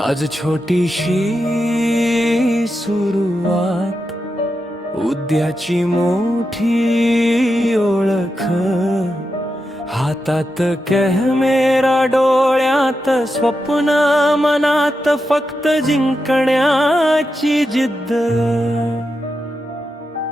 आज छोटीशी सुरुवात, उद्याची मोठी ओळख. हातात कॅमेरा, डोळ्यात स्वप्न, मनात फक्त जिंकण्याची जिद्द.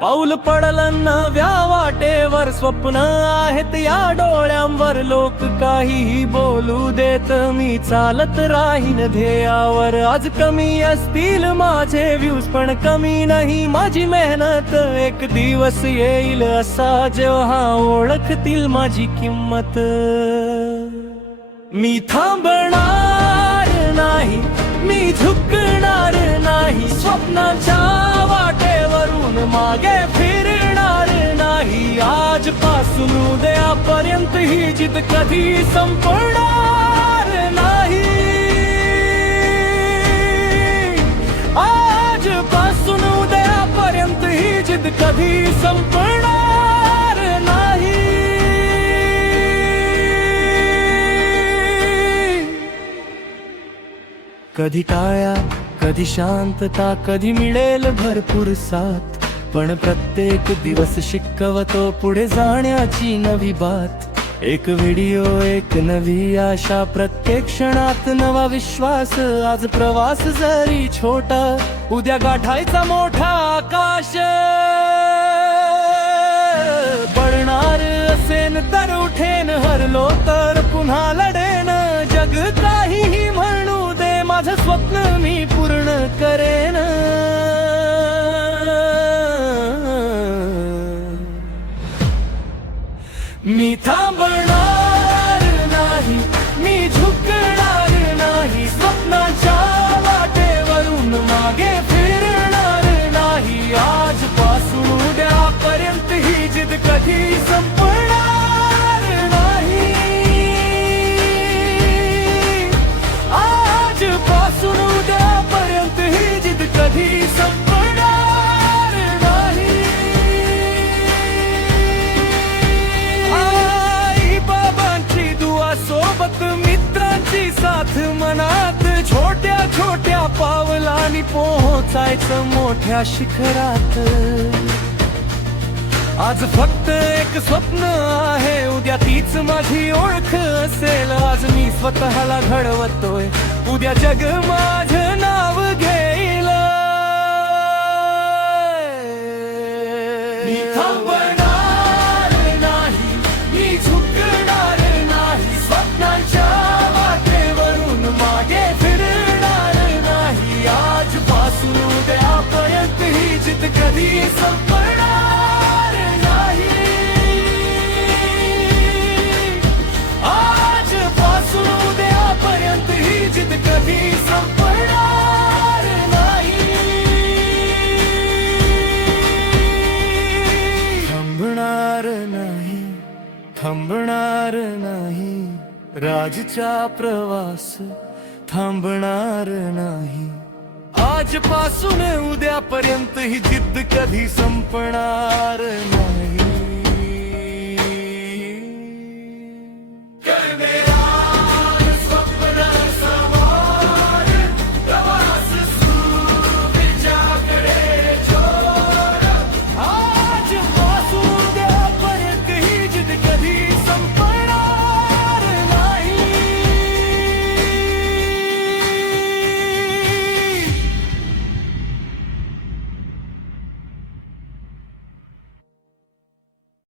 पाऊल पडलं नव्या वाटेवर, स्वप्न आहेत या डोळ्यांवर. लोक काहीही बोलू देत, मी चालत राहीन ध्येयावर. आज कमी असतील माझे व्ह्यूज, पण कमी नाही माझी मेहनत. एक दिवस येईल असा जेव्हा ओळखतील माझी किंमत. मी थांबणार नाही, मी झुकणार नाही, स्वप्नाच्या वाटेवरून मागे फिरणार नाही. आजपासून उद्यापर्यंत ही जिद कधी संपणार नाही. आजपासून उद्यापर्यंत ही जिद कधी संपणार नाही. कधी टाळ्या, कधी शांतता, कधी मिळेल भरपूर साथ, पण प्रत्येक दिवस शिकवतो पुढे जाण्याची नवी बात. एक व्हिडिओ, एक नवी आशा, प्रत्येक क्षणात नवा विश्वास. आज प्रवास जरी छोटा, उद्या गाठायचा मोठा आकाश. पडणार असेन तर उठेन, हरलो तर पुन्हा लढेन. जग काहीही म्हणू दे, माझं स्वप्न मी पूर्ण करेन. मी थांबणार नाही, मी झुकणार नाही, स्वप्नाच्या वाटेवरून मागे फिरणार नाही. आजपासून उद्यापर्यंत ही जिद कधी संपणार नाही. आजपासून उद्यापर्यंत ही जिद कधी संपणार नाही. आई बाबांची दुआ सोबत, मित्रांची साथ मनात, छोट्या छोट्या पावलांनी पोहोचायचं मोठ्या शिखरात. आज फक्त एक स्वप्न आहे, उद्या तीच माझी ओळख असेल. आज मी स्वतःला घडवतोय, उद्या जग माझं नाव घेईल. मी थांबणार नाही, मी झुकणार नाही, स्वप्नाच्या वाटेवरून मागे फिरणार नाही. आजपासून उद्यापर्यंत ही जिद कधी संपणार नाही. आजपासून उद्यापर्यंत ही जिद कधी संपणार नाही. थांबणार नाही, थांबणार नाही, राजचा प्रवास थांबणार नाही. आजपासून उद्यापर्यंत ही जिद्द कधी संपणार